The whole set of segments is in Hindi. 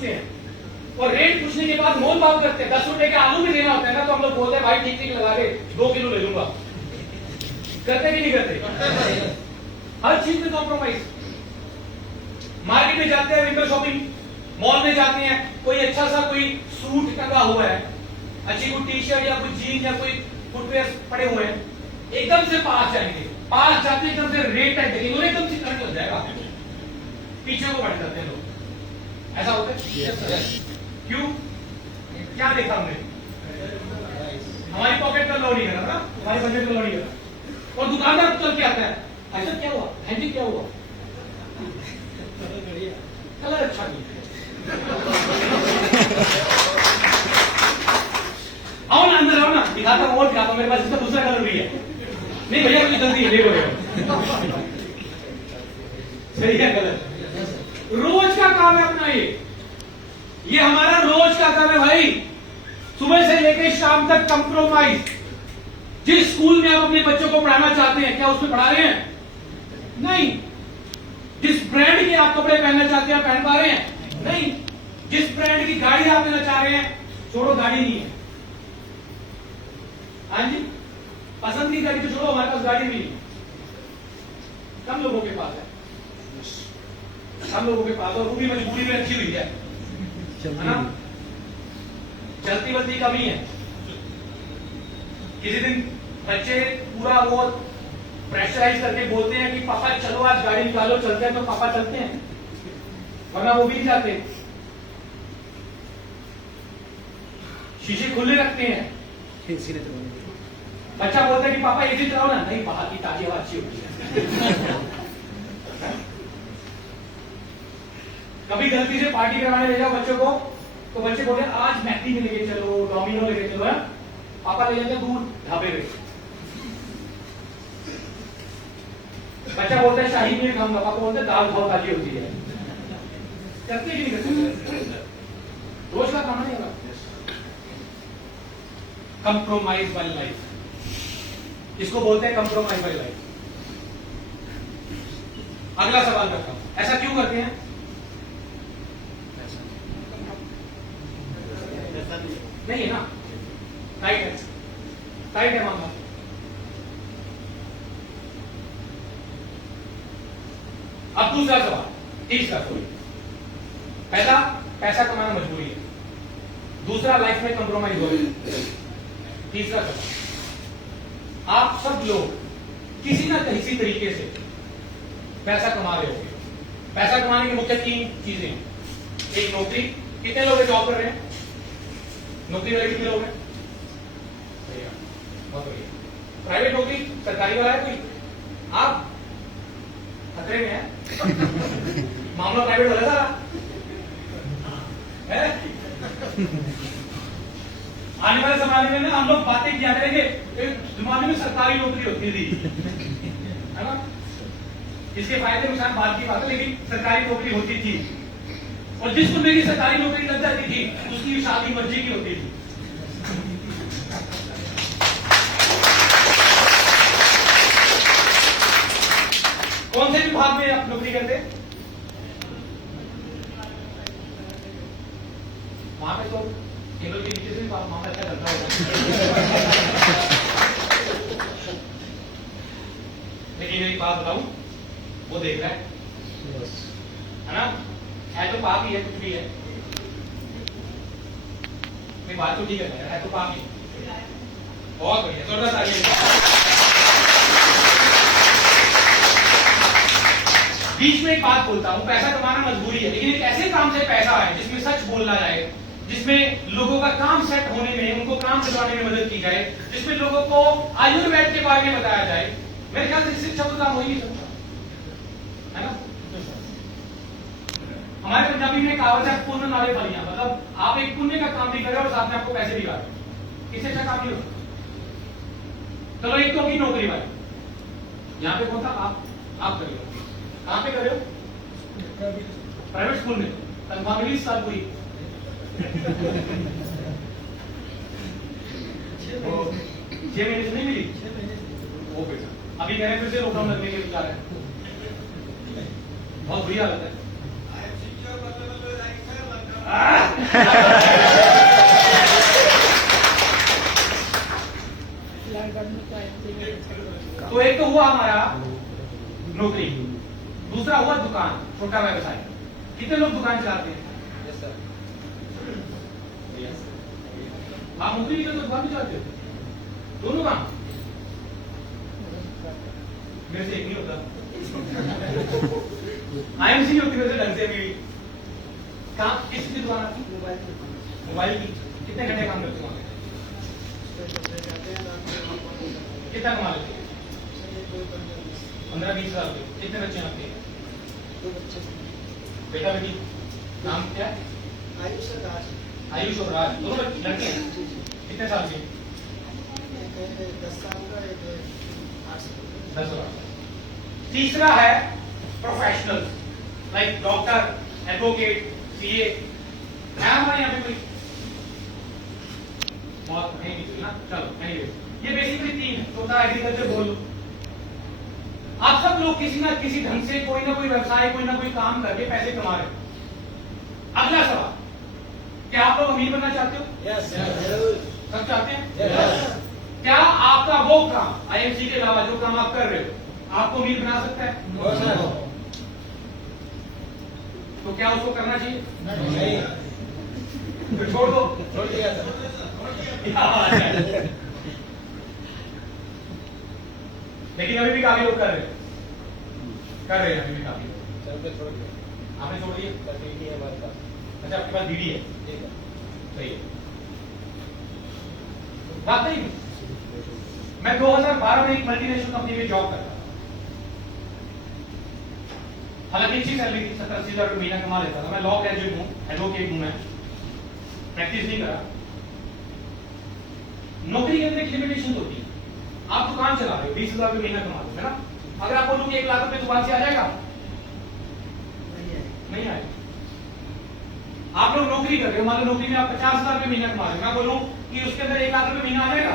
पूछते हैं और रेट पूछने के बाद मोल भाव करते हैं। 10 रुपए के आलू भी देना होता है ना, तो हम लोग बोलते हैं भाई ठीक ठीक लगा दे, 2 किलो ले लूंगा। करते कि नहीं करते? हर चीज में कॉम्प्रोमाइज। मार्केट में जाते हैं, विंडो शॉपिंग, मॉल में जाते हैं, कोई अच्छा सा कोई सूट टंगा हुआ है, अच्छी कोई टी शर्ट या कोई जीन या कोई फुटवेयर पड़े हुए हैं, एकदम से पास जाएंगे, पास जाते एकदम से रेट टैग देखेंगे और एकदम से करंट लग जाएगा, पीछे को बढ़ जाते हैं लोग। ऐसा होता है? क्यों? क्या देखा हमने? हमारी पॉकेट का लो नहीं करा ना, हमारे बजट का लो नहीं करा, और दुकानदार चल के आता है, ऐसा क्या हुआ? हैंडी क्या हुआ? कलर अच्छा नहीं। आओ ना अंदर, आओ ना, दिखाता हूं और दिखाता हूं, मेरे पास इसका दूसरा कलर भी है। नहीं भैया मुझे जल्दी है, देखो सही है कलर। रोज का काम है अपना, ये हमारा रोज का काम है भाई। सुबह से लेकर शाम तक कंप्रोमाइज। जिस स्कूल में आप अपने बच्चों को पढ़ाना चाहते हैं, क्या उसमें पढ़ा रहे हैं? नहीं। जिस ब्रांड के आप कपड़े पहनना चाहते हैं, पहन पा रहे हैं? नहीं। जिस ब्रांड की गाड़ी आप लेना चाह रहे हैं, छोड़ो गाड़ी नहीं है, हाँ जी, पसंद की गाड़ी तो छोड़ो, हमारे पास गाड़ी भी नहीं, कम लोगों के पास है, कम लोगों के पास, और वो भी मजबूरी में रखी हुई है ना, चलती बलती कम ही है। किसी दिन बच्चे पूरा वो प्रेशराइज करके बोलते हैं कि पापा चलो आज गाड़ी निकालो, चलते हैं, तो पापा चलते हैं, वरना वो भी नहीं जाते। शीशे खुले रखते हैं, बच्चा बोलता है कि पापा एसी चलाओ ना, नहीं बाहर की ताजी हवा अच्छी होती है। कभी गलती से पार्टी करवाने ले जाओ बच्चों को, तो बच्चे बोलते हैं आज मैकडी में लेके चलो, डोमिनो लेके चलो, है पापा ले जाते हैं दूर ढाबे पे। बच्चा बोलता है शाही में खाऊंगा, पापा बोलते हैं दाल बहुत ताजी होती है। करते ही नहीं करते, रोज का खाना नहीं होगा। कंप्रोमाइज बाय लाइफ, इसको बोलते हैं कंप्रोमाइज बाय लाइफ। अगला सवाल करता हूं, ऐसा क्यों करते हैं? नहीं है ना, टाइट है, टाइट है मामला। अब दूसरा सवाल, तीसरा सवाल। पहला, पैसा कमाना मजबूरी है, दूसरा लाइफ में कंप्रोमाइज हो रही है, तीसरा सवाल, आप सब लोग किसी ना किसी तरीके से पैसा कमा रहे होंगे। पैसा कमाने की मुख्य 3 चीजें हैं। एक नौकरी, कितने लोग जॉब कर रहे हैं? नौकरी वाले कितने लोग हैं? बहुत बढ़िया। प्राइवेट नौकरी, सरकारी वाला है कोई? आप खतरे में है। मामला प्राइवेट वाला था है? आने वाले जमाने में ना हम लोग बातें किया करेंगे, जमाने में सरकारी नौकरी होती थी, है ना, इसके फायदे नुकसान बात की बात है, लेकिन सरकारी नौकरी होती थी, और जिसको मेरी सरकारी नौकरी लग जाती थी उसकी शादी मर्जी की होती थी। कौन से विभाग में आप नौकरी करते? वहां पे तो केबल के नीचे से मामला अच्छा चलता होगा। लेकिन एक बात बताऊं, वो देख रहा है ना, है तो पाप ही है, कुछ भी है, नहीं बात तो ठीक है तो पाप ही। बहुत बढ़िया, जोरदार तालियां। बीच में एक बात बोलता हूं, पैसा कमाना मजबूरी है, लेकिन एक ऐसे काम से पैसा है जिसमें सच बोलना जाए, जिसमें लोगों का काम सेट होने में, उनको काम दिलवाने में मदद की जाए, जिसमें लोगों को आयुर्वेद के बारे में बताया जाए। मेरे ख्याल से इससे अच्छा कोई काम हो ही नहीं सकता, है ना। हमारे पंजाबी में कहावत है, पुण्य नाले फलियां, मतलब आप एक पुण्य का काम भी करें और साथ में आपको पैसे भी काटें, इससे अच्छा काम नहीं हो सकता। चलो एक तो की नौकरी वाली, यहाँ पे कौन था? आप कर रहे हो, कहां पे कर रहे हो? प्राइवेट स्कूल में, तनख्वाह मिली इस साल पूरी? 6 महीने से नहीं मिली? वो बेटा अभी कह रहे फिर से लॉकडाउन लगने के विचार है, बहुत बुरी हालत है। तो एक तो हुआ हमारा नौकरी, दूसरा हुआ दुकान, छोटा व्यवसाय। कितने लोग दुकान चलाते हैं? आप नौकरी भी करते हो, दुकान भी चलाते हो, दोनों काम? मेरे से एक नहीं होता। आईएमसी नहीं होती वैसे ढंग से भी। काम किस चीज की दुकान आपकी? मोबाइल की। कितने घंटे काम करते हो वहां पे? कितना कमा लेते हैं? 15-20 हजार रुपये। कितने बच्चे हैं आपके? 2 बच्चे। बेटा बेटी? नाम क्या है? आयुष और राज। आयुष और राज, दोनों लड़के हैं? कितने साल के? 10 साल का, एक 8 साल। 10 और 8। तीसरा है professional, like doctor, advocate, CA. है हमारे यहाँ पे कोई? बहुत है नहीं ना। चलो एनीवे, ये बेसिकली 3 है। छोटा एग्रीकल्चर बोल लो। आप सब लोग किसी ना किसी ढंग से कोई ना कोई व्यवसाय, कोई ना कोई काम करके पैसे कमा रहे हो। अगला सवाल, क्या आप लोग अमीर बनना चाहते हो? यस। सब चाहते हैं? यस। क्या आपका वो काम, आईएमसी के अलावा जो काम आप कर रहे हो, आपको अमीर बना सकता है? तो क्या उसको करना चाहिए? नहीं। तो छोड़ दो। छोड़ दिया सर। लेकिन अभी भी काफी लोग कर रहे हैं, अभी भी काफी लोग। सर पे छोड़ दिया। आपने छोड़ दिया? सर डीडी है हमारे पास। अच्छा, आपके पास डीडी है? ठीक है। सही है। बात नहीं। मैं 2012 में एक मल्टीनेशनल कंपनी में जॉब करता था। हालांकि अच्छी सैलरी थी, 70-80 हजार रुपये महीना कमा लेता था। मैं लॉ ग्रेजुएट हूँ, एडवोकेट हूँ, मैं प्रैक्टिस नहीं करा। नौकरी के अंदर एक लिमिटेशन होती है। आप दुकान चला रहे हो, 20 हजार रुपये महीना कमा रहे हो, है ना? अगर आप बोलूं कि 1 लाख रुपए दुकान से आ जाएगा? नहीं आएगा। आप लोग नौकरी कर रहे हो, मान लो नौकरी में आप 50 हजार रुपये महीना कमा रहे हो, मैं बोलूं कि उसके अंदर 1 लाख रुपए महीना आ जाएगा?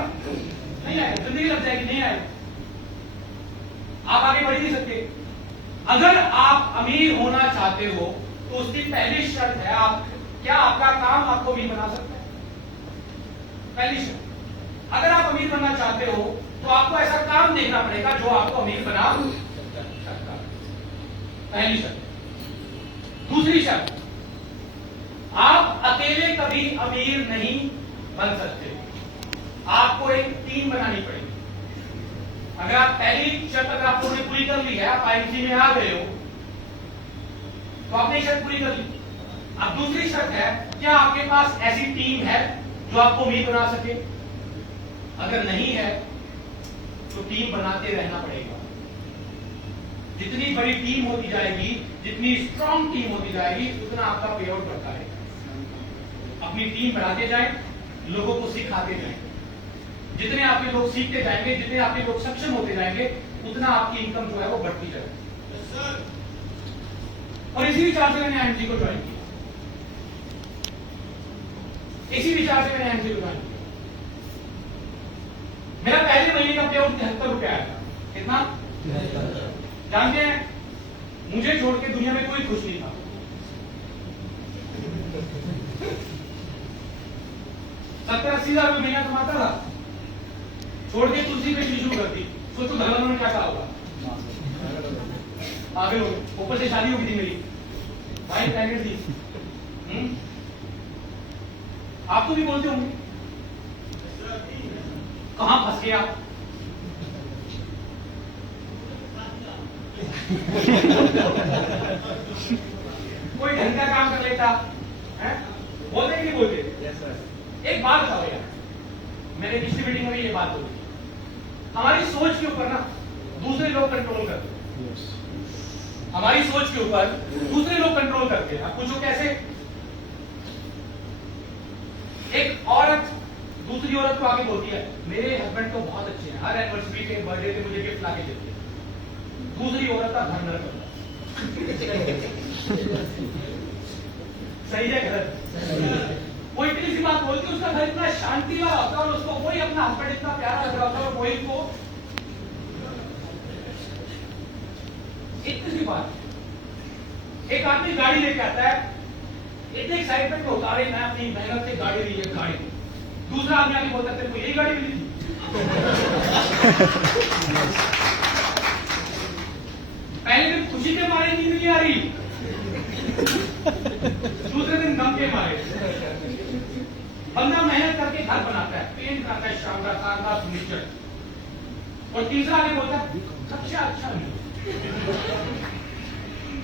नहीं आएगा। जिंदगी लग जाएगी, नहीं आएगा। आप आगे बढ़ ही नहीं सकते। अगर आप अमीर होना चाहते हो तो उसकी पहली शर्त है, आप क्या आपका काम आपको अमीर बना सकता है? पहली शर्त। अगर आप अमीर बनना चाहते हो तो आपको ऐसा काम देखना पड़ेगा जो आपको अमीर बना सकता है। पहली शर्त। दूसरी शर्त, आप अकेले कभी अमीर नहीं बन सकते, आपको एक टीम बनानी पड़ेगी। अगर आप पहली शर्त अगर आप लोगों ने पूरी कर ली है, आप आईएमसी में आ गए हो, तो आपने शर्त पूरी कर ली। अब दूसरी शर्त है, क्या आपके पास ऐसी टीम है जो आपको अमीर बना सके? अगर नहीं है तो टीम बनाते रहना पड़ेगा। जितनी बड़ी टीम होती जाएगी, जितनी स्ट्रांग टीम होती जाएगी, उतना आपका पे आउट बढ़ता रहेगा। अपनी टीम बढ़ाते जाएं, लोगों को सिखाते जाएं। जितने आपके लोग सीखते जाएंगे, जितने आपके लोग सक्षम होते जाएंगे, उतना आपकी इनकम जो है वो बढ़ती जाएगी। और इसी विचार से मैंने आईएमसी को ज्वाइन किया। इसी विचार से मैंने आईएमसी को ज्वाइन किया। मेरा पहले महीने का पे आउट 73 रुपया आया था। कितना? जानते हैं, मुझे छोड़ के दुनिया में कोई खुश नहीं था। 70-80 हजार रुपये महीना कमाता था, छोड़ के तुलसी पे शुरू कर दी। सोचो धर्म में क्या कहा होगा। आगे लोग, ऊपर से शादी हो गई थी मेरी, भाई प्रेगनेंट थी। आप तो भी बोलते होंगे कहां फंस गया। कोई ढंग का काम कर लेता है, बोलते कि नहीं बोलते? Yes sir. एक बात बताओ यार, मैंने पिछली मीटिंग में ये बात बोली, हमारी सोच के ऊपर ना दूसरे लोग कंट्रोल करते हैं। हमारी सोच के ऊपर दूसरे लोग कंट्रोल करते हैं। आप पूछो कैसे? एक औरत दूसरी औरत को आगे बोलती है, मेरे हस्बैंड तो बहुत अच्छे हैं, हर एनिवर्सरी पे बर्थडे पे मुझे गिफ्ट लाके देते हैं। दूसरी औरत का घर नरक होता है। सही है गलत? वो इतनी सी बात बोलती है, उसका घर इतना शांति वाला होता है और उसको वही अपना हस्बैंड इतना प्यारा लग रहा होता है और वही को इतनी सी बात। एक आदमी गाड़ी लेके आता है, इतने एक्साइटमेंट होता है, मैं अपनी मेहनत से गाड़ी ली है, गाड़ी। दूसरा आदमी आके बोलता है तेरे को यही गाड़ी मिली थी। पहले दिन खुशी के मारे नींद नहीं आ रही, दूसरे दिन गम के मारे। बंदा मेहनत करके घर बनाता है, पेंट करता है, शानदार शानदार फर्नीचर, और तीसरा आगे बोलता है सबसे अच्छा नहीं,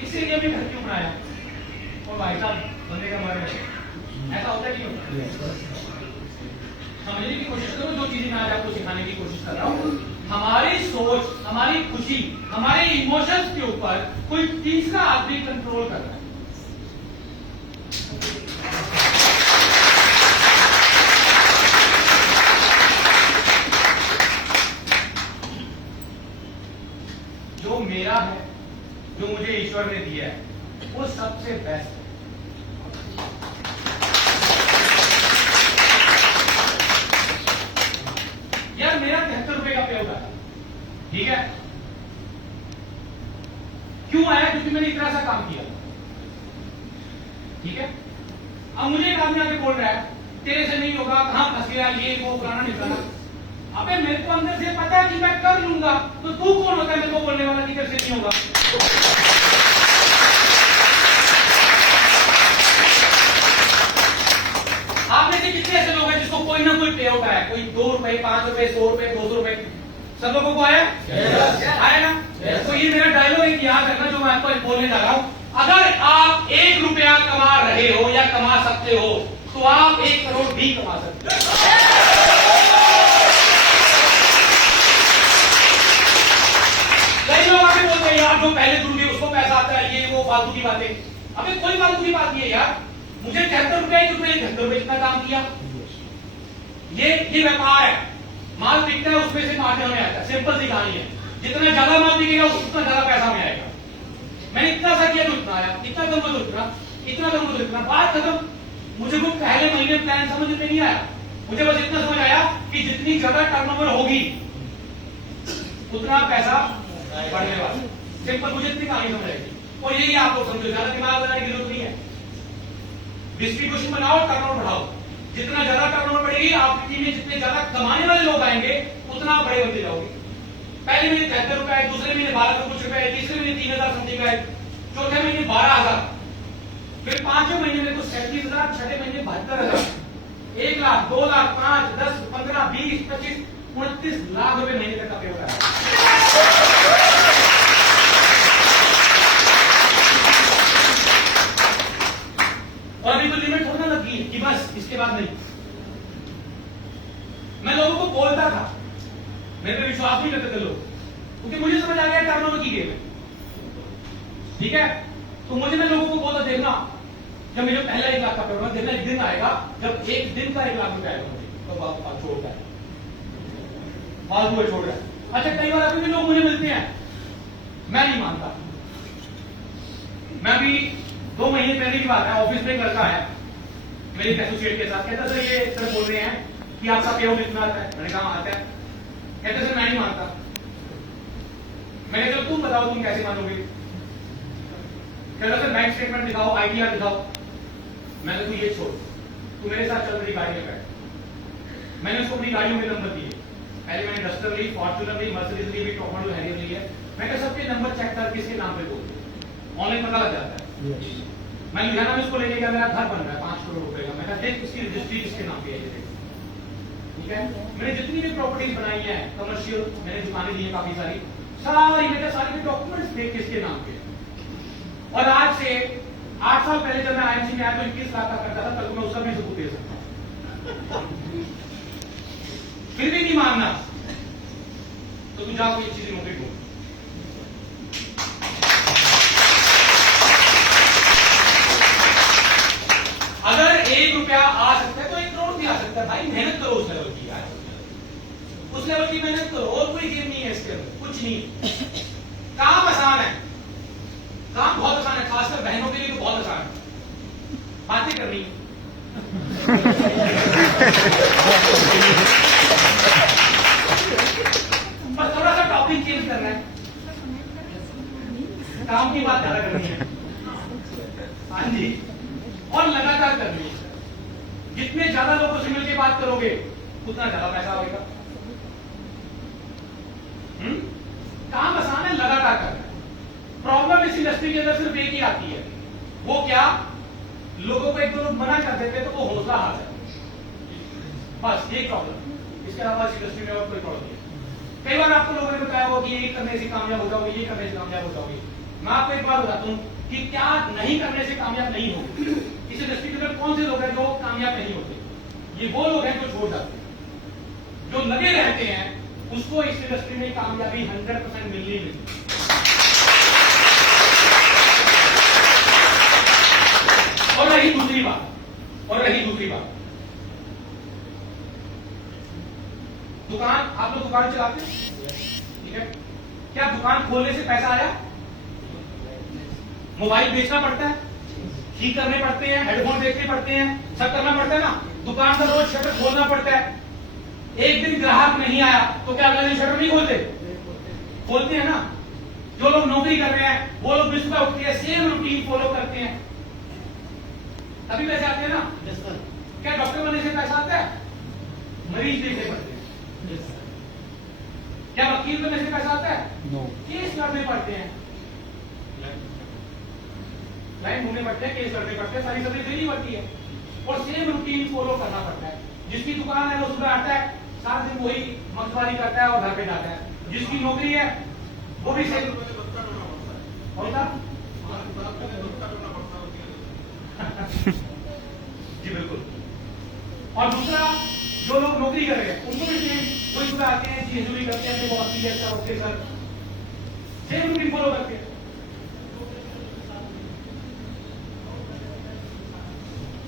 इसीलिए भी घर क्यों बनाया। और भाई साहब बंदे का मारे ऐसा होता है कि समझने की कोशिश करो जो चीजें मैं आज आपको सिखाने की कोशिश कर रहा हूं। हमारी सोच, हमारी खुशी, हमारे इमोशंस के ऊपर कोई तीसरा आदमी कंट्रोल कर रहा है। जो मेरा है, जो मुझे ईश्वर ने दिया है, वो सबसे बेस्ट है। यार मेरा 73 रुपए का पे होगा, ठीक है, क्यों आया? क्योंकि मैंने इतना सा काम किया, ठीक है। अब मुझे एक आदमी आके बोल रहा है तेरे से नहीं होगा, कहां फंस गया, ये वो फलाना निकला। अबे मेरे को अंदर से पता है कि मैं कर लूंगा, तो तू कौन होता है मेरे को बोलने वाला कि तेरे से नहीं होगा? आप में से कितने ऐसे लोग हैं जिसको कोई ना कोई पे आउट आया? कोई 2 रुपए, 5 रुपए, 100 रुपए, 200 रुपए, सब लोगों को आया? आया ना? तो ये मेरा डायलॉग एक याद रखना जो मैं आपको बोलने जा रहा हूं। अगर आप 1 रुपया कमा रहे हो या कमा सकते हो, तो आप 1 करोड़ भी कमा सकते हो। कई लोग आके बोलते हैं यार जो पहले दूंगी उसको पैसा आता है, ये वो फालतू की बातें। अबे कोई फालतू की बात नहीं है यार, मुझे 73 रुपए की, तुमने 73 रुपए कितना काम किया? ये व्यापार है, माल बिकता है उसमें से मार्जिन में आता है, सिंपल सी कहानी है। जितना ज्यादा माल बिकेगा उतना ज्यादा पैसा में आएगा। मैंने इतना सा किया तो इतना आया, इतना करूंगा तो इतना, इतना करूंगा तो इतना, बात खत्म। मुझे वो पहले महीने प्लान समझ में नहीं आया, मुझे बस इतना समझ आया कि जितनी ज्यादा टर्नओवर होगी उतना पैसा बढ़ने वाला। सिंपल, मुझे इतनी कहानी समझ आएगी। और यही आप लोग समझो, ज्यादा दिमाग लगाने की जरूरत नहीं है। डिस्ट्रीब्यूशन बनाओ, टर्नओवर बढ़ाओ। जितना ज्यादा टर्नओवर बढ़ेगी, आपकी टीम में जितने ज्यादा कमाने वाले लोग आएंगे उतना बड़े बनते जाओगे। पहले महीने 73 रुपए आए, दूसरे महीने 1200 कुछ रुपए आए, तीसरे महीने 3000 समथिंग आए, चौथे महीने 12000, फिर पांचवें महीने में 37,000, छठे महीने 72,000, 1 लाख, 2 लाख, 5, 10, 15, 20, 25, 29 लाख रुपए महीने तक का पे हो रहा है। और अभी कोई लिमिट थोड़ा ना लगी कि बस इसके बाद नहीं। मैं लोगों को बोलता था, मेरे पे विश्वास नहीं करते थे लोग, क्योंकि मुझे समझ आ गया टर्नओवर की गेम है, ठीक है। तो मैं लोगों को बोलता, देखना जब मेरे पहला 1 लाख का पे होगा, देखना एक दिन आएगा जब एक दिन का 1 लाख रुपया आएगा मुझे, तो आप छोड़ रहा है, फालतू छोड़ रहा है। अच्छा, कई बार अभी भी लोग मुझे मिलते हैं, मैं नहीं मानता। मैं भी 2 महीने पहले की बात है, ऑफिस में एक लड़का है मेरे एसोसिएट के साथ, कहता सर ये सर बोल रहे हैं कि आपका पे आउट इतना आता है। मैंने कहा आता है। कहते सर मैं नहीं मानता। मैंने कहा तुम बताओ तुम कैसे मानोगे? कहता सर बैंक स्टेटमेंट दिखाओ, आईटीआर दिखाओ। मैंने तू ये छोड़, तू मेरे साथ चल मेरी गाड़ी में बैठ। मैंने उसको अपनी गाड़ियों के नंबर दिए, पहले मैंने डस्टर ली, फॉर्च्यूनर ली, मर्सिडीज ली, टॉप मॉडल हैरियर ली है। मैंने सबके नंबर चेक कर किसके नाम पे बोलते, ऑनलाइन पता लग जाता है। मैं लुधियाना में उसको लेके गया, मेरा घर बन रहा है 5 करोड़ रुपए का। मैं कहा देख इसकी रजिस्ट्री किसके नाम पे है, ठीक है। मैंने जितनी भी प्रॉपर्टीज बनाई है कमर्शियल, मैंने दुकानें दी है काफी सारी, सारी मेरे सारे डॉक्यूमेंट्स देख किसके नाम पे। और आज से 8 साल पहले जब मैं आईएमसी में आया तो 21 लाख का करता था, कल मैं उसका भी सबूत दे सकता हूं। फिर भी नहीं मानना तो तू जा कोई चीज नौकरी ढूंढ। अगर 1 रुपया आ सकता है तो 1 करोड़ भी आ सकता है। भाई मेहनत करो उस लेवल की यार, उस लेवल की मेहनत करो। और कोई गेम नहीं है इसके अंदर, कुछ नहीं। काम आसान है, काम बहुत आसान है, खासकर बहनों के लिए तो बहुत आसान है। बातें करनी बस थोड़ा सा टॉपिक चेंज करना है, काम की बात ज्यादा करनी है। हाँ जी, और लगातार करनी है। जितने ज्यादा लोगों से मिलकर बात करोगे उतना ज्यादा पैसा आएगा। काम आसान है, लगातार करना है। प्रॉब्लम इस इंडस्ट्री के अंदर सिर्फ एक ही आती है, वो क्या, लोगों को एक दो लोग मना कर देते तो वो हौसला हार जाता, बस यही प्रॉब्लम। इसके अलावा इस इंडस्ट्री में और कोई प्रॉब्लम नहीं। कई बार आपको लोगों ने बताया हो कि ये करने से कामयाब हो जाओगे, ये करने से कामयाब हो जाओगे। मैं आपको एक बात बताता हूं कि क्या नहीं करने से कामयाब नहीं होगे। इस इंडस्ट्री के अंदर कौन से लोग हैं जो कामयाब नहीं होते? ये वो लोग हैं जो छोड़ जाते हैं। जो लगे रहते हैं उसको इस इंडस्ट्री में कामयाबी 100% मिलनी मिलती। और रही दूसरी बात, दुकान, आप लोग दुकान चलाते हैं, ठीक है? क्या दुकान खोलने से पैसा आया? मोबाइल बेचना पड़ता है, ठीक करने पड़ते हैं, हेडफोन देखने पड़ते हैं, सब करना पड़ता है ना। दुकान का रोज शटर खोलना पड़ता है। एक दिन ग्राहक नहीं आया तो क्या अगले दिन शटर नहीं खोलते? खोलते हैं ना। जो लोग नौकरी कर रहे हैं वो लोग सुबह उठते हैं, सेम रूटीन फॉलो करते हैं, तभी पैसे आते हैं ना। क्या डॉक्टर बनने से पैसा आता है? मरीज देखने पड़ते हैं। क्या वकील बनने से पैसा आता है? केस लड़ने पड़ते हैं, लाइन घूमने पड़ते हैं, केस लड़ने पड़ते हैं, सारी सब्जी देनी पड़ती है और सेम रूटीन फॉलो करना पड़ता है। जिसकी दुकान है वो सुबह आता है, सात दिन वही मक्खबारी करता है और घर पे जाता है। जिसकी नौकरी है वो भी सेम होता। जी बिल्कुल। और दूसरा, जो लोग नौकरी कर रहे हैं उनको भी सेम, कोई सुबह आते हैं, जीएसडी करते हैं, अपने बॉस की जैसा okay sir, same routine follow करते हैं।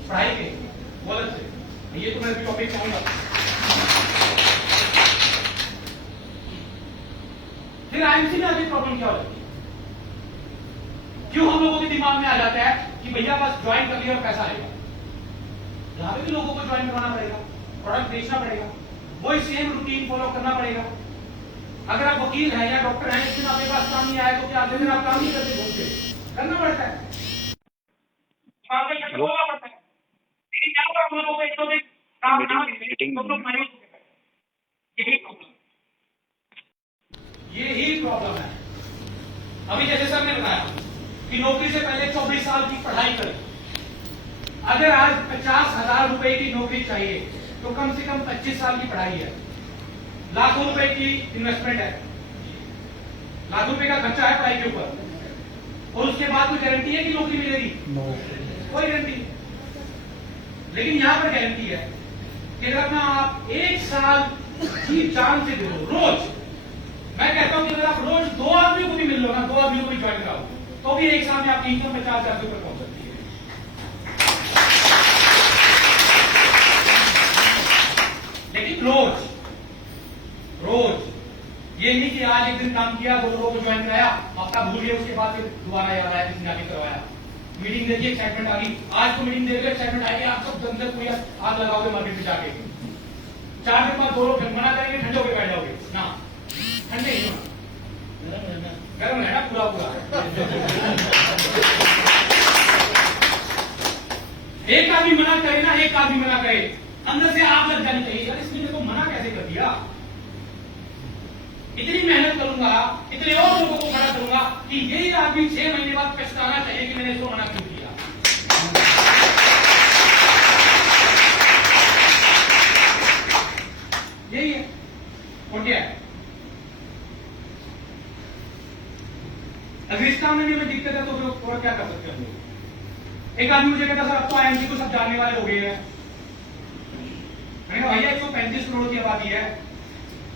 पढ़ाई के गलत से, ये तो मैं अभी टॉपिक कहूंगा। फिर आईएमसी में आगे प्रॉब्लम क्या होती है? क्यों हम लोगों के दिमाग में आ जाता है कि भैया बस ज्वाइन कर लिया और पैसा आएगा। यहां पे भी लोगों को ज्वाइन करवाना पड़ेगा, प्रोडक्ट बेचना पड़ेगा, वही सेम रूटीन फॉलो करना पड़ेगा। अगर आप वकील हैं या डॉक्टर हैं, इस दिन आपके पास काम नहीं आया तो क्या अगले दिन आप काम नहीं करते, घूमते करना पड़ता है, बोलना पड़ता है। लेकिन यहाँ पर हम लोगों को एक तो काम ना मिले तो लोग मायूस हो गए। यही प्रॉब्लम है। अभी जैसे सर ने बताया कि नौकरी से पहले 24 साल की पढ़ाई करें। अगर आज 50,000 रुपए की नौकरी चाहिए तो कम से कम 25 साल की पढ़ाई है, लाखों रुपए की इन्वेस्टमेंट है, लाखों रुपए का खर्चा है पढ़ाई के ऊपर, और उसके बाद कोई गारंटी है कि नौकरी मिलेगी? कोई गारंटी नहीं। लेकिन यहां पर गारंटी है कि अगर अपना आप 1 साल जी जान से दे दो, रोज, मैं कहता हूं कि अगर आप रोज 2 आदमी को भी मिल लो ना, 2 आदमियों को भी ज्वाइन कराओ, तो भी 1 साल में आपकी इनकम 50,000 के ऊपर पहुंच सकती है। लेकिन रोज ये नहीं कि आज एक दिन काम किया, 2 लोगों को ज्वाइन कराया, हफ्ता भूल गए, उसके बाद फिर दोबारा याद आया, किसी ने आगे करवाया, मीटिंग देखिए, एक्साइटमेंट आ गई, आज तो मीटिंग देखिए, एक्साइटमेंट आएगी, आप सब गंदे पूरी आग लगाओगे मार्केट में जाके, 4 दिन बाद 2 लोग मना करेंगे, ठंडे होकर बैठ जाओगे ना, ठंडे नहीं होना, गर्म है ना पूरा। एक आदमी मना करे ना, एक आदमी मना करे, अंदर से आग लग जानी चाहिए, यार इसने मेरे को मना कैसे कर दिया। इतनी मेहनत करूंगा, इतने और लोगों को खड़ा करूंगा कि यही आदमी 6 महीने बाद पछताना चाहिए कि मैंने इसको मना क्यों किया। यही है और क्या है। अगर इस काम में भी हमें दिक्कत है तो फिर और क्या कर सकते हैं हम लोग। एक आदमी मुझे कहता सर अब तो आईएमसी को सब जानने वाले हो गए हैं। मैंने कहा भैया 135 करोड़ की आबादी है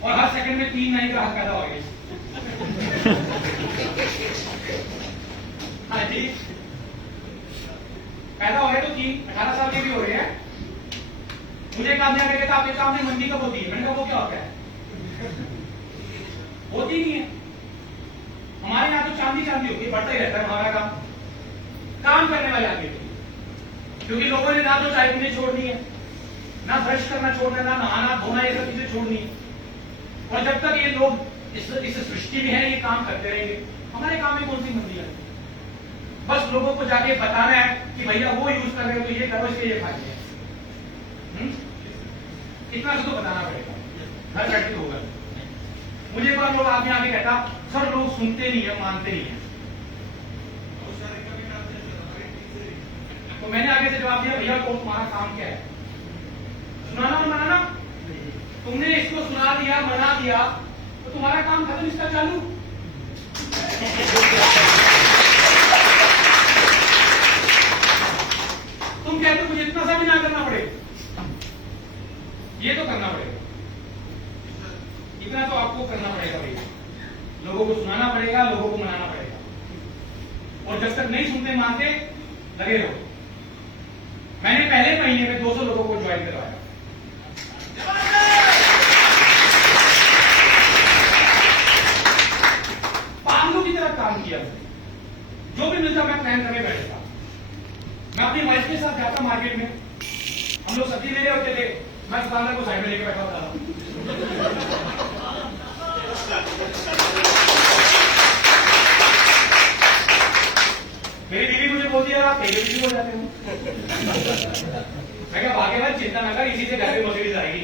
और हर सेकंड में 3 नए ग्राहक पैदा हो गए। हाँ जी, पैदा हो रहे तो 18 साल के भी हो रहे हैं। मुझे काम नहीं कहता आपके काम में मंदी कब होती है? मैंने कहा वो क्या होता है? होती नहीं है। हमारे यहाँ तो चांदी होती है, बढ़ता ही रहता है हमारा काम करने वाले आगे, क्योंकि लोगों ने ना तो चाय पीने छोड़नी है, ना ब्रश करना छोड़ना है, ना नहाना धोना, ये सब चीजें छोड़नी है। और जब तक ये लोग इस सृष्टि में है, ये काम करते रहेंगे, हमारे काम में कौन सी मंदी है? बस लोगों को जाके बताना है कि भैया वो यूज कर रहे हो तो ये करो, इसके ये फायदे हैं। इतना तो बताना पड़ेगा, घर बैठ के होगा। मुझे एक बार लोग आगे आगे कहता सर लोग सुनते नहीं है, मानते नहीं है, तो मैंने आगे से जवाब दिया भैया तो तुम्हारा काम क्या है, सुनाना और मनाना। तुमने इसको सुना दिया, मना दिया, तो तुम्हारा काम खत्म, इसका चालू। तुम कहते हो मुझे इतना सा भी ना करना पड़ेगा, ये तो करना पड़ेगा, इतना तो आपको करना पड़ेगा भैया। लोगों को सुनाना पड़ेगा, लोगों को मनाना पड़ेगा, और जब तक नहीं सुनते मानते लगे रहो। मैंने पहले महीने में 200 लोगों को ज्वाइन करवाया। पागलों की तरह काम किया, जो भी मिलता मैं प्लान करके बैठता। मैं अपनी वाइफ के साथ जाता मार्केट में, हम लोग सब्जी ले रहे होते थे, मैं दुकानदार को साइड में लेके बैठा होता था। मेरी बीवी मुझे बोलती है आप तेरे बीवी हो जाते हो। मैं क्या भागे मत, चिंता ना कर, इसी से घर पे मर्सिडीज आएगी।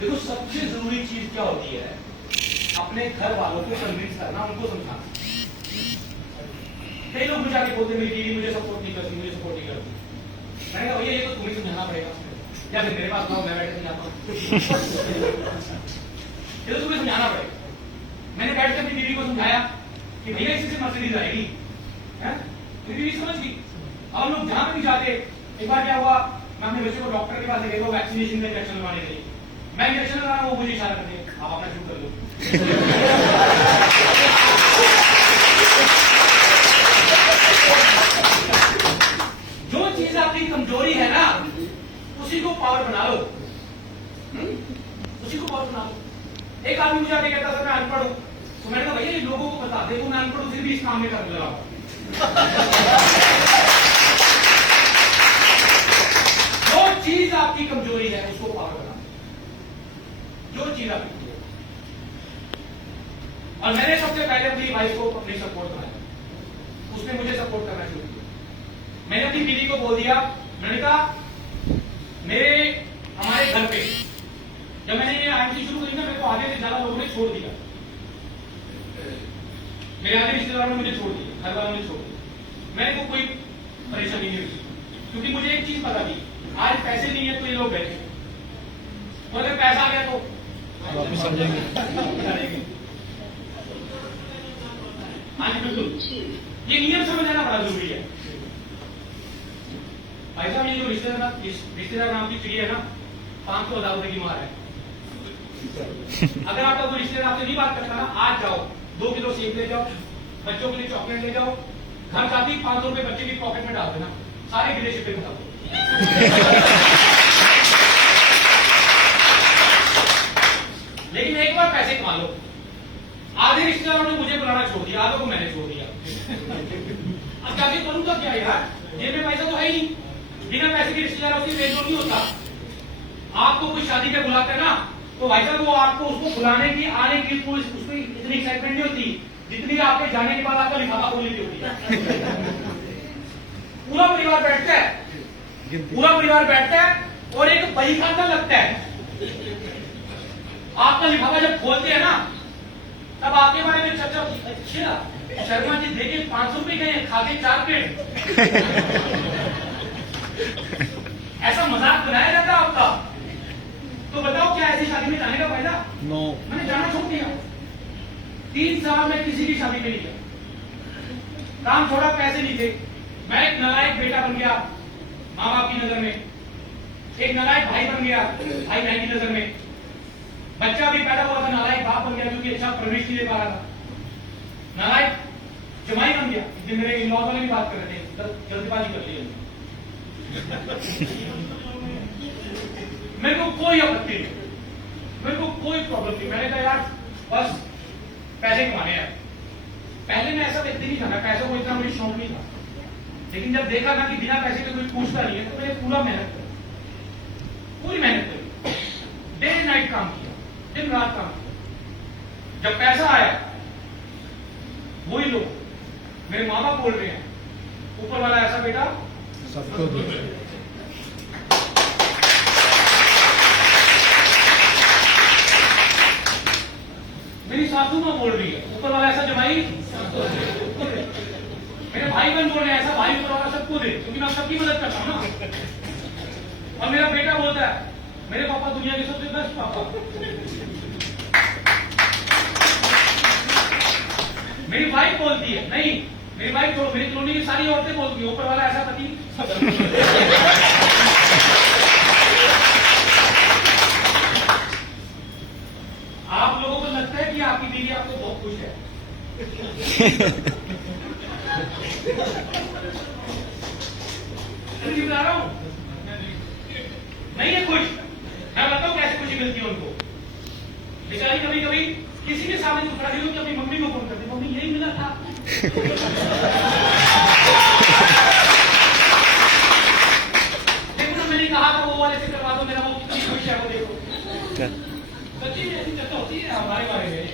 देखो सबसे जरूरी चीज क्या होती है, अपने घर वालों को कन्विंस करना, उनको समझाना। कई लोग मुझे आके बोलते मेरी बीवी मुझे सपोर्ट नहीं करती, मुझे सपोर्ट नहीं करती। मैंने कहा भैया ये तो तुम्हें समझाना पड़ेगा, या फिर मेरे पास आओ, मैं बैठ के समझाता हूँ। ये तो तुम्हें समझाना पड़ेगा। मैंने बैठ के अपनी बीवी को समझाया कि भैया इसी से मर्सिडीज आएगी, मेरी बीवी समझ गई। अब हम लोग जहां पे भी जाते, एक बार क्या हुआ, मैं अपने बच्चे को डॉक्टर के पास लेके गया वैक्सीनेशन का इंजेक्शन लगवाने के लिए। मैं इंजेक्शन लगा रहा हूं, वो मुझे इशारा करते हैं आप अपना शुरू कर लो। जो चीज आपकी कमजोरी है ना, उसी को पावर बना लो, उसी को पावर बना लो। एक आदमी मुझे आके कहता था मैं अनपढ़ हूं, तो मैंने कहा भैया ये लोगों को बता देखो मैं अनपढ़ हूं, फिर भी इस काम में करने लगा। जो चीज आपकी कमजोरी है उसको पावर बना, जो चीज आपकी कमजोरी। और मैंने सबसे पहले अपनी वाइफ को अपनी सपोर्ट बनाया, उसने मुझे सपोर्ट करना शुरू किया। मैंने अपनी बीवी को बोल दिया, मैंने कहा हमारे घर पे जब मैंने ये आईटी शुरू करी ना, मेरे को आधे से ज्यादा लोगों ने छोड़ दिया, मेरे आधे रिश्तेदारों ने मुझे छोड़ दिया, घर वालों ने छोड़ दिया। मेरे को कोई परेशानी नहीं हुई, क्योंकि मुझे एक चीज पता थी, आज पैसे नहीं है तो ये लोग बैठे, तो अगर पैसा आ गया तो वापस आ जाएंगे। हाँ जी बिल्कुल, ये नियम समझना बड़ा जरूरी है। भाई साहब ये जो रिश्तेदार नाम की चिड़िया है ना, 500,000 रुपए की मार है। अगर आपका कोई रिश्तेदार आपसे नहीं बात करता ना, आज जाओ 2 किलो सेब ले जाओ, बच्चों के लिए चॉकलेट ले जाओ, घर जाती 500 रुपए बच्चे की पॉकेट में डाल देना, सारे गिले शिपे बता दो। लेकिन एक बार पैसे कमा लो। आधे रिश्तेदारों ने मुझे बुलाना छोड़ दिया, आधों को मैंने छोड़ दिया। अब जाके करूंगा क्या यार, जेब में पैसा तो है ही नहीं, बिना पैसे के रिश्तेदारों की पेट नहीं होता। आपको कोई शादी पे बुलाते हैं ना, तो भाई साहब वो आपको उसको बुलाने की आने की उसमें इतनी एक्साइटमेंट नहीं होती जितनी आपके जाने के बाद आपका लिफाफा खोलने की होती है। पूरा परिवार बैठता है, पूरा परिवार बैठता है और एक बही खाता लगता है। आपका लिफाफा जब खोलते हैं ना, तब आपके बारे में चर्चा, अच्छा शर्मा जी देखे 500 रुपए गए, खाते 4 प्लेट। ऐसा मजाक बनाया जाता है आपका। तो बताओ क्या ऐसी शादी में जाने का फायदा? नो। मैंने जाना छोड़ दिया। 3 साल में किसी की शादी में नहीं गया, काम छोड़ा, पैसे नहीं थे। मैं एक नालायक बेटा बन गया माँ बाप की नजर में, एक नालायक भाई बन गया भाई बहन की नजर में, बच्चा भी पैदा हुआ था नालायक बाप बन गया क्योंकि अच्छा परवरिश नहीं दे पा रहा था, नालायक जमाई बन गया। जिन मेरे इन लॉज वाले भी बात कर रहे थे, जल्दबाजी कर ली। मेरे को कोई आपत्ति नहीं, मेरे को कोई प्रॉब्लम नहीं। मैंने कहा यार बस पैसे कमाने हैं। पहले मैं ऐसा व्यक्ति नहीं था, मैं पैसों को इतना मुझे शौक नहीं था, लेकिन जब देखा ना कि बिना पैसे के कोई पूछता नहीं है, तो मैंने पूरा मेहनत करी, पूरी मेहनत करी, डे नाइट काम किया, दिन रात काम किया। जब पैसा आया वही लोग, मेरे माँ बाप बोल रहे हैं ऊपर वाला ऐसा बेटा सबको दो। मेरी सासू माँ बोल रही है ऊपर वाला ऐसा जमाई सबको दे। मेरे भाई बहन बोल रहे हैं ऐसा भाई ऊपर वाला सबको दे, क्योंकि मैं सबकी मदद करता हूँ ना। और मेरा बेटा बोलता है मेरे पापा दुनिया के सबसे बेस्ट पापा। मेरी वाइफ बोलती है नहीं, मेरी वाइफ तो मेरी कॉलोनी की सारी औरतें बोलती है ऊपर वाला ऐसा पति। आप लोगों को लगता है कि आपकी बीवी आपको बहुत खुश है। मैं बता रहा हूं नहीं है खुश। मैं बताऊं कैसे खुशी मिलती है उनको। बेचारी कभी कभी किसी के सामने तो खड़ी होती अपनी मम्मी को फोन करती, मम्मी यही मिला था। देखो ना मैंने कहा था वो वाले से करवा दो, मेरा वो कितनी खुश है वो देखो। सच्ची में ऐसी चर्चा होती है हमारे बारे में।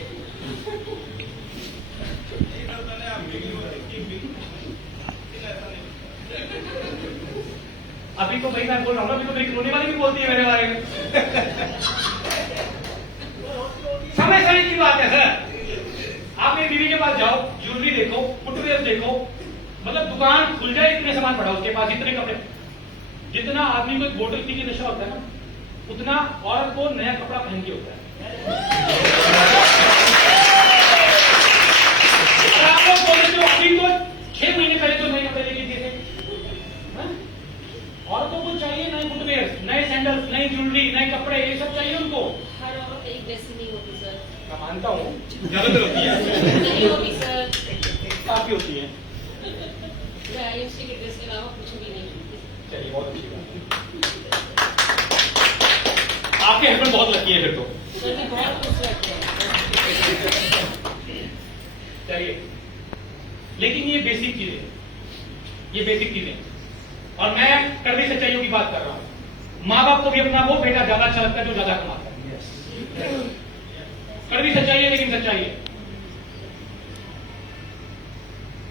अभी तो भाई मैं बोल रहा हूँ, अभी तो मेरी कॉलोनी वाली भी बोलती है मेरे बारे में। समय समय की बात है सर। आप मेरी बीवी के पास जाओ, ज्वेलरी देखो, फुटवेयर देखो, मतलब दुकान खुल जाए इतने सामान पड़ा उसके पास, इतने कपड़े। जितना आदमी को बोतल पी के नशा होता है ना, उतना औरत को नया कपड़ा पहन के होता है। आप लोग बोल रहे हो अभी तो 6 महीने पहले तो नए कपड़े लेके दिए थे। औरतों को चाहिए नए फुटवेयर, नए सैंडल, नई ज्वेलरी, नए कपड़े, ये सब चाहिए उनको। हर औरत एक जैसी नहीं होती सर। मैं मानता हूँ ज्यादातर होती है, नहीं होती सर। काफी होती है। आयुषी के ड्रेस के अलावा कुछ भी नहीं। चलिए बहुत अच्छी बात है। आपके हस्बैंड बहुत लकी है फिर तो। सर मैं बहुत खुश लगता है। चलिए, लेकिन ये बेसिक चीजें, ये बेसिक चीजें, और मैं कड़वी सच्चाइयों की बात कर रहा हूं। माँ बाप को भी अपना वो बेटा ज्यादा अच्छा लगता है जो ज्यादा कमाता है। कड़वी सच्चाई है लेकिन सच्चाई है।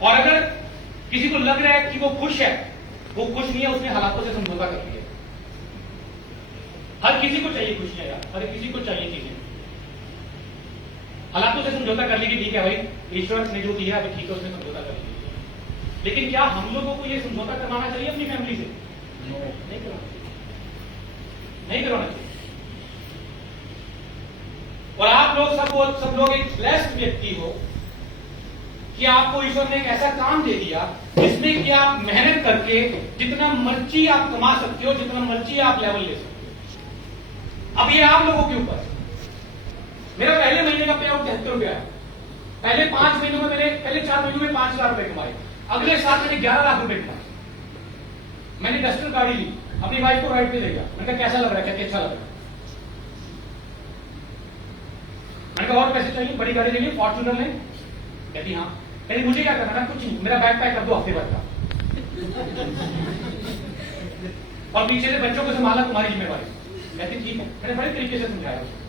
और अगर किसी को लग रहा है कि वो खुश है, वो खुश नहीं है, उसने हालातों से समझौता कर लिया। हर किसी को चाहिए खुशियां यार, हर किसी को चाहिए चीजें। हालातों से समझौता कर लीजिए, ठीक है भाई, ईश्वर ने जो दिया है ठीक है, उसने समझौता कर लीजिए। लेकिन क्या हम लोगों को ये समझौता करवाना चाहिए अपनी फैमिली से? नहीं करवाना चाहिए। और आप लोग सब लोग एक ब्लेस्ड व्यक्ति हो कि आपको ईश्वर ने एक ऐसा काम दे दिया जिसमें कि आप मेहनत करके जितना मर्जी आप कमा सकते हो, जितना मर्जी आप लेवल ले सकते हो। अब ये आप लोगों के ऊपर। मेरा पहले महीने का पे आउट 73 रुपया है। पहले 5 महीनों में मैंने पहले 4 महीनों में 5,000 रुपए कमाए। अगले साल मैंने 11 लाख रुपए कमाए। मैंने डस्टर गाड़ी ली, अपनी वाइफ को राइड पे देगा। मैंने कहा कैसा लग रहा है? कहते अच्छा लग रहा है। मैंने कहा और पैसे चाहिए? बड़ी गाड़ी लेंगे, फॉर्च्यूनर लें? कहती हाँ। कहती मुझे क्या करना? कुछ नहीं, मेरा बैग पैक कर दो हफ्ते भर का, और पीछे से बच्चों को संभालना तुम्हारी जिम्मेवारी। कहती ठीक है। मैंने बड़े तरीके से समझाया उसको।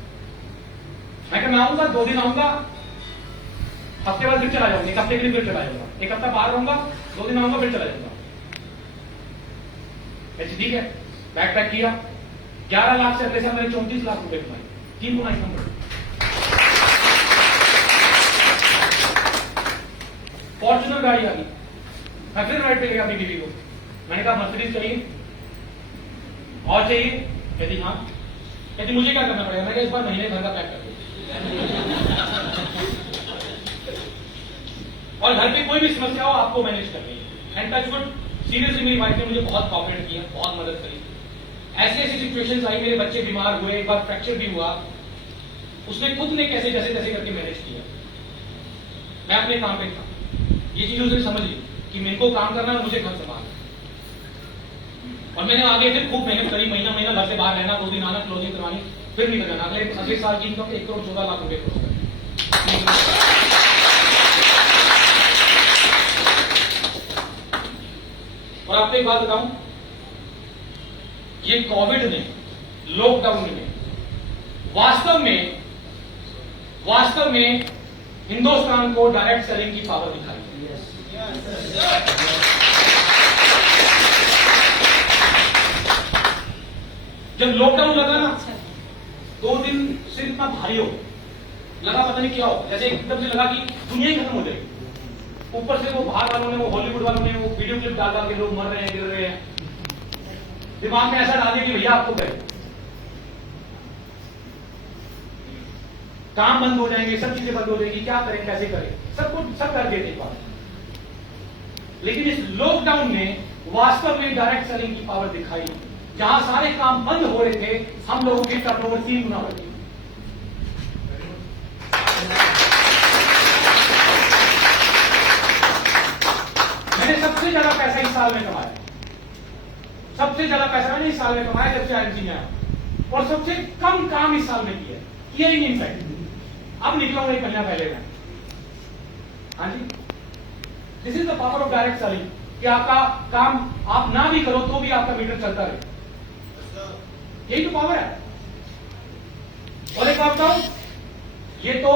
मैं आऊंगा, 2 दिन आऊंगा, हफ्ते बाद फिर चला जाऊंगा, 1 हफ्ते के लिए फिर चला जाऊंगा, 1 हफ्ता बाहर रहूंगा, 2 दिन आऊंगा, फिर चला जाऊंगा। ऐसे ठीक है। बैग पैक किया, 11 लाख से अगले साल मैंने 34 लाख रुपए कमाए, 3 गुना इनकम बढ़ी। फॉर्च्यूनर गाड़ी आ गई। मैं फिर राइड पे गया अपनी बीवी को। मैंने कहा मर्सिडीज चाहिए और चाहिए? कहती हाँ। कहती मुझे क्या करना पड़ेगा? मैं इस बार महीने भर का पैक कर दूं, और घर पे कोई भी समस्या हो आपको मैनेज करनी है। एंड टच वुड, सीरियसली मेरी वाइफ ने मुझे बहुत कोऑपरेट किया, बहुत मदद करी। ऐसी ऐसी सिचुएशंस आई, मेरे बच्चे बीमार हुए, एक बार फ्रैक्चर भी हुआ, उसने खुद ने कैसे जैसे तैसे करके मैनेज किया। मैं अपने काम पे था। ये चीज उसने समझ ली कि मेरे को काम करना है, मुझे घर संभालना। और मैंने आगे फिर खूब मेहनत करी, महीना महीना घर से बाहर रहना, 2 दिन आना, क्लोजिंग करवानी, फिर नहीं करना। अगले साल की इनकम 1 करोड़ 14 लाख रुपए क्रॉस कर। और आपको एक बात बताऊं, ये कोविड ने, लॉकडाउन में वास्तव में हिंदुस्तान को डायरेक्ट सेलिंग की पावर दिखाई। जब लॉकडाउन लगा ना 2 दिन से इतना भारी हो लगा, पता नहीं क्या हो, जैसे एकदम से लगा कि दुनिया ही खत्म हो जाएगी। ऊपर से वो बाहर वालों ने, वो हॉलीवुड वालों ने वो वीडियो क्लिप डाल डाल के लोग मर रहे हैं, गिर रहे हैं, दिमाग में ऐसा डाल दिया कि भैया आपको करे, काम बंद हो जाएंगे, सब चीजें बंद हो जाएगी, क्या करें, कैसे करें, सब कर देते एक बार। लेकिन इस लॉकडाउन ने वास्तव में डायरेक्ट सेलिंग की पावर दिखाई। जहां सारे काम बंद हो रहे थे, हम लोगों की टर्नओवर 3 गुना बढ़ी। मैंने सबसे ज्यादा पैसा इस साल में कमाया, सबसे ज्यादा पैसा मैंने इस साल में कमाया जब से आईएमसी में आया, और सबसे कम काम इस साल में किया ही नहीं। इनफैक्ट अब निकला हूं 1 महीना पहले में। हाँ जी, this is the power of direct selling, कि आपका काम आप ना भी करो तो भी आपका मीटर चलता रहे, यही तो पावर है। और एक बात बताऊं, ये तो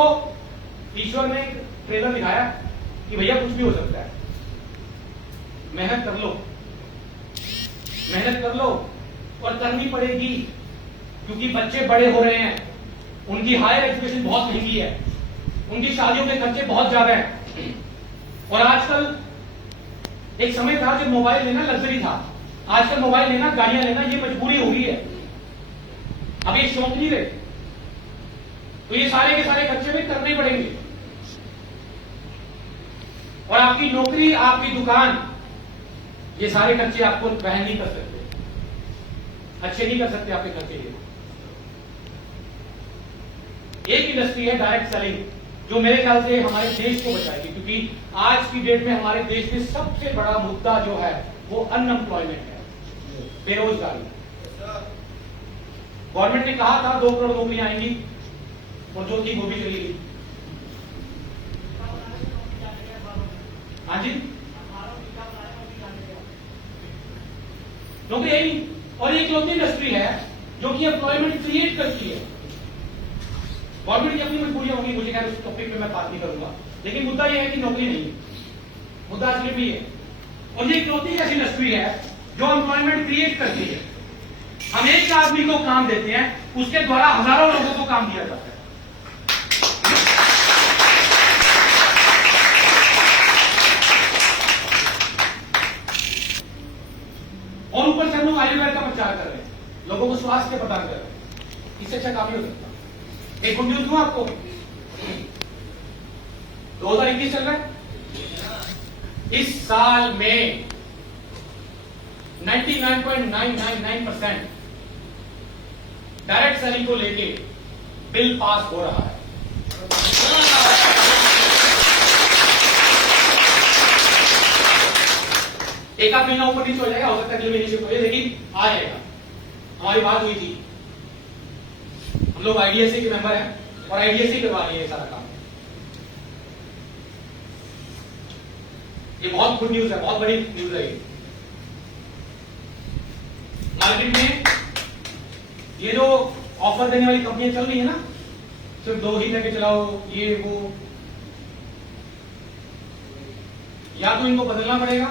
ईश्वर ने एक ट्रेलर दिखाया कि भैया कुछ भी हो सकता है, मेहनत कर लो, मेहनत कर लो, और करनी पड़ेगी, क्योंकि बच्चे बड़े हो रहे हैं, उनकी हायर एजुकेशन बहुत महंगी है, उनकी शादियों के खर्चे बहुत ज्यादा हैं, और आजकल एक समय था जब मोबाइल लेना लग्जरी था, आजकल मोबाइल लेना, गाड़ियां लेना ये मजबूरी हो गई है, अब ये शौक नहीं रहे, तो ये सारे के सारे खर्चे भी करने पड़ेंगे। और आपकी नौकरी, आपकी दुकान, ये सारे खर्चे आपको वहन नहीं कर सकते, अच्छे नहीं कर सकते आपके खर्चे। एक इंडस्ट्री है डायरेक्ट सेलिंग, जो मेरे ख्याल से हमारे देश को बचाएगी, क्योंकि आज की डेट में हमारे देश में सबसे बड़ा मुद्दा जो है वो अनएम्प्लॉयमेंट है, बेरोजगारी। गवर्नमेंट ने कहा था 2 करोड़ नौकरियां आएंगी, और जो थी वो भी चली गई। हाँ जी, नौकरी है नहीं, और एक इकलौती इंडस्ट्री है जो कि एम्प्लॉयमेंट क्रिएट करती है। गवर्नमेंट की अपनी मजबूरियां होंगी, मुझे खैर उस टॉपिक पे मैं बात नहीं करूंगा, लेकिन मुद्दा यह है कि नौकरी नहीं है, मुद्दा असली भी है। और ये इकलौती ऐसी इंडस्ट्री है जो एम्प्लॉयमेंट क्रिएट करती है। हम एक आदमी को काम देते हैं, उसके द्वारा हजारों लोगों को काम दिया जाता है। और ऊपर से हम लोग आयुर्वेद का प्रचार कर रहे हैं, लोगों को स्वास्थ्य प्रदान कर रहे हैं, इससे अच्छा काम नहीं हो सकता। एक गुड न्यूज दूं आपको, 2021 चल रहा है, इस साल में 99.999% डायरेक्ट सेलिंग को लेके बिल पास हो रहा है। एक आध महीना ऊपर नीचे हो जाएगा, हो सकता है अगले महीने से हो जाए, लेकिन आ जाएगा। हमारी बात हुई थी, हम लोग आईडीएससी के मेंबर हैं और आईडीएससी करवा रही है ये सारा काम। ये बहुत गुड न्यूज है, बहुत बड़ी न्यूज है ये। मार्केट में ये जो ऑफर देने वाली कंपनियां चल रही है ना, सिर्फ 2 ही लेके चलाओ, ये वो, या तो इनको बदलना पड़ेगा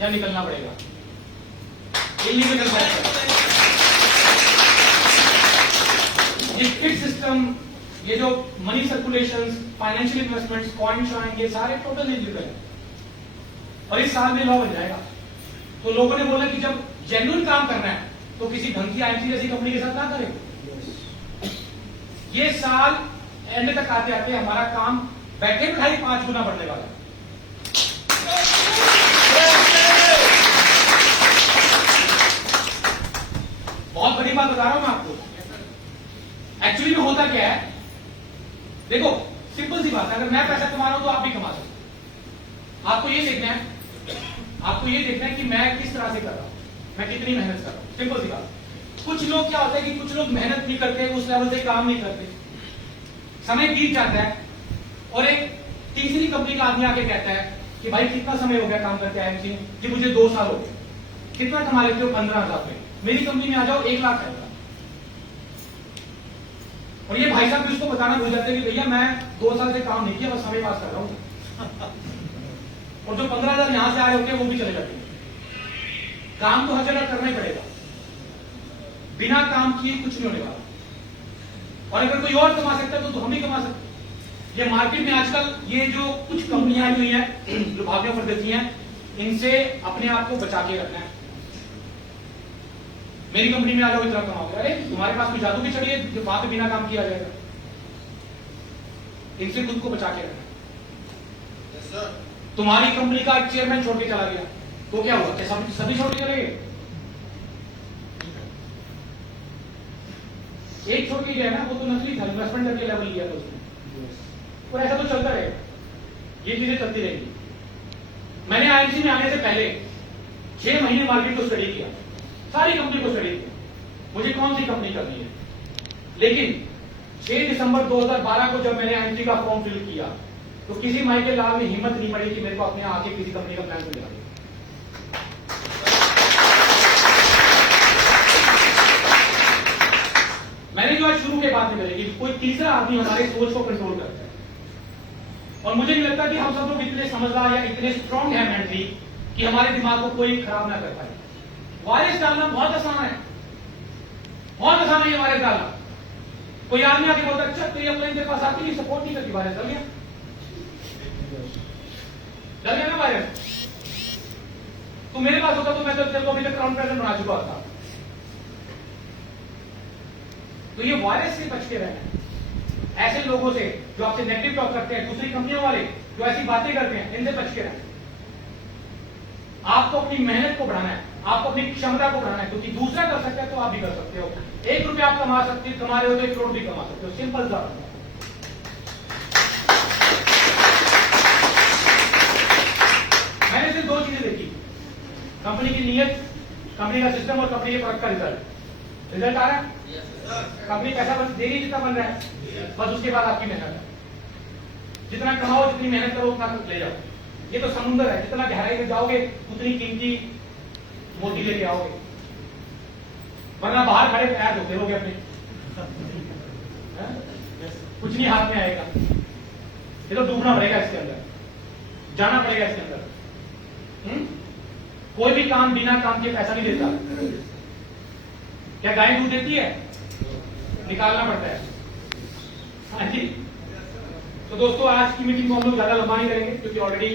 या निकलना पड़ेगा। ये फिक्स सिस्टम, ये जो money circulation, financial investments, coin शॉइन, ये सारे टोटल इलीगल है, और इस साल में लॉ बन जाएगा। तो लोगों ने बोला कि जब जेन्युइन काम करना है तो किसी ढंग की आईएमसी जैसी कंपनी के साथ ना करें। ये साल एंड तक आते आते हमारा काम बैठे बिठाई 5 गुना बढ़ने वाला है। बहुत बड़ी बात बता रहा हूं मैं आपको। एक्चुअली में होता क्या है, देखो सिंपल सी बात है, अगर मैं पैसा कमा रहा हूं तो आप भी कमा सकते हो। आपको ये देखना है, आपको ये देखना है कि मैं किस तरह से कर रहा हूं, मैं कितनी मेहनत कर रहा हूं। सिंपल सी बात। कुछ लोग क्या होता है कि कुछ लोग मेहनत नहीं करते, उस लेवल से काम नहीं करते, समय बीत जाता है, और एक तीसरी कंपनी का आदमी आके कहता है कि भाई कितना समय हो गया काम करते आईएमसी में? जी मुझे 2 साल हो गए। कितना कमा लेते हो? 15,000 रुपए। मेरी कंपनी में आ जाओ, 1 लाख है। और ये भाई साहब भी उसको बताना भूल जाते हैं कि भैया मैं 2 साल से काम नहीं किया, बस समय पास कर रहा हूं। और जो 15,000 यहां से आए होते हैं वो भी चले जाते हैं। काम तो हर जगह करना ही पड़ेगा, बिना काम किए कुछ नहीं होने वाला। और अगर कोई और कमा सकता है तो हम ही कमा सकते हैं। ये मार्केट में आजकल ये जो कुछ कंपनियां आई हुई हैं जो भाग्यों पर देती हैं, इनसे अपने आप को बचा के रखना है। मेरी कंपनी में आ जाओ, इतना कमाओगे, अरे तुम्हारे पास कोई जादू की छड़ी है जो वहां पे बिना काम किया जाएगा। इनसे खुद को बचा के रखना। तुम्हारी कंपनी का एक चेयरमैन छोड़ के चला गया तो क्या हुआ? क्या सभी छोड़ के चले गए? एक छोड़ के गया ना, वो तो नकली था, इन्वेस्टमेंट करके लेवल लिया था उसने। और ऐसा तो चलता रहेगा, ये चीजें चलती रहेंगी। मैंने आईएमसी में आने से पहले 6 महीने मार्केट को स्टडी किया, सारी कंपनी को स्टडी किया, मुझे कौन सी कंपनी करनी है। लेकिन 6 दिसंबर 2012 को जब मैंने आईएमसी का फॉर्म फिल किया तो किसी माई के लाल में हिम्मत नहीं पड़ी कि मेरे को अपने आगे किसी कंपनी का प्लान मिल जाए। मैंने जो आज शुरू के बात में करेगी, कोई तीसरा आदमी हमारे सोच को कंट्रोल करता है। और मुझे नहीं लगता कि हम सब लोग इतने समझदार या इतने स्ट्रांग हैं मेंटली कि हमारे दिमाग को कोई खराब ना कर पाए। वायरस डालना बहुत आसान है, बहुत आसान है ये वायरस डालना। कोई आदमी आके बोलता है अच्छा तेरी अपलाइन के पास आती नहीं, सपोर्ट नहीं करती, वायरस डल गया ना वायरस। तो मेरे पास होता तो मैं तो तेरे को अभी तक क्राउन प्रेजेंट बना चुका था। तो ये वायरस से बच के रहना, ऐसे लोगों से जो आपसे नेगेटिव टॉक करते हैं, दूसरी कंपनियों वाले जो ऐसी बातें करते हैं, इनसे बच के रहना। आपको अपनी मेहनत को बढ़ाना है, आपको अपनी क्षमता को बढ़ाना है, क्योंकि दूसरा कर सकता है तो आप भी कर सकते हो। 1 रुपया आप कमा रहे हो तो 1 करोड़ भी कमा सकते हो, सिंपल सा। मैंने सिर्फ 2 चीजें देखी, कंपनी की नीयत, कंपनी का सिस्टम और कंपनी के प्रोडक्ट का रिजल्ट। रिजल्ट आ रहा है, कंपनी पैसा बस दे रही जितना बन रहा है, बस उसके बाद आपकी मेहनत है। जितना कमाओ, जितनी मेहनत करो उतना ले जाओ। ये तो समुद्र है, जितना गहराई में जाओगे उतनी कीमती मोती लेके आओगे, वरना बाहर खड़े पैर धोते रहोगे अपने, कुछ नहीं हाथ में आएगा। ये तो डूबना पड़ेगा इसके अंदर, जाना पड़ेगा इसके अंदर। कोई भी काम बिना काम के पैसा नहीं देता। क्या गाय दूध देती है? निकालना पड़ता है। हाँ जी। तो दोस्तों आज की मीटिंग को हम लोग ज्यादा लंबा नहीं करेंगे क्योंकि ऑलरेडी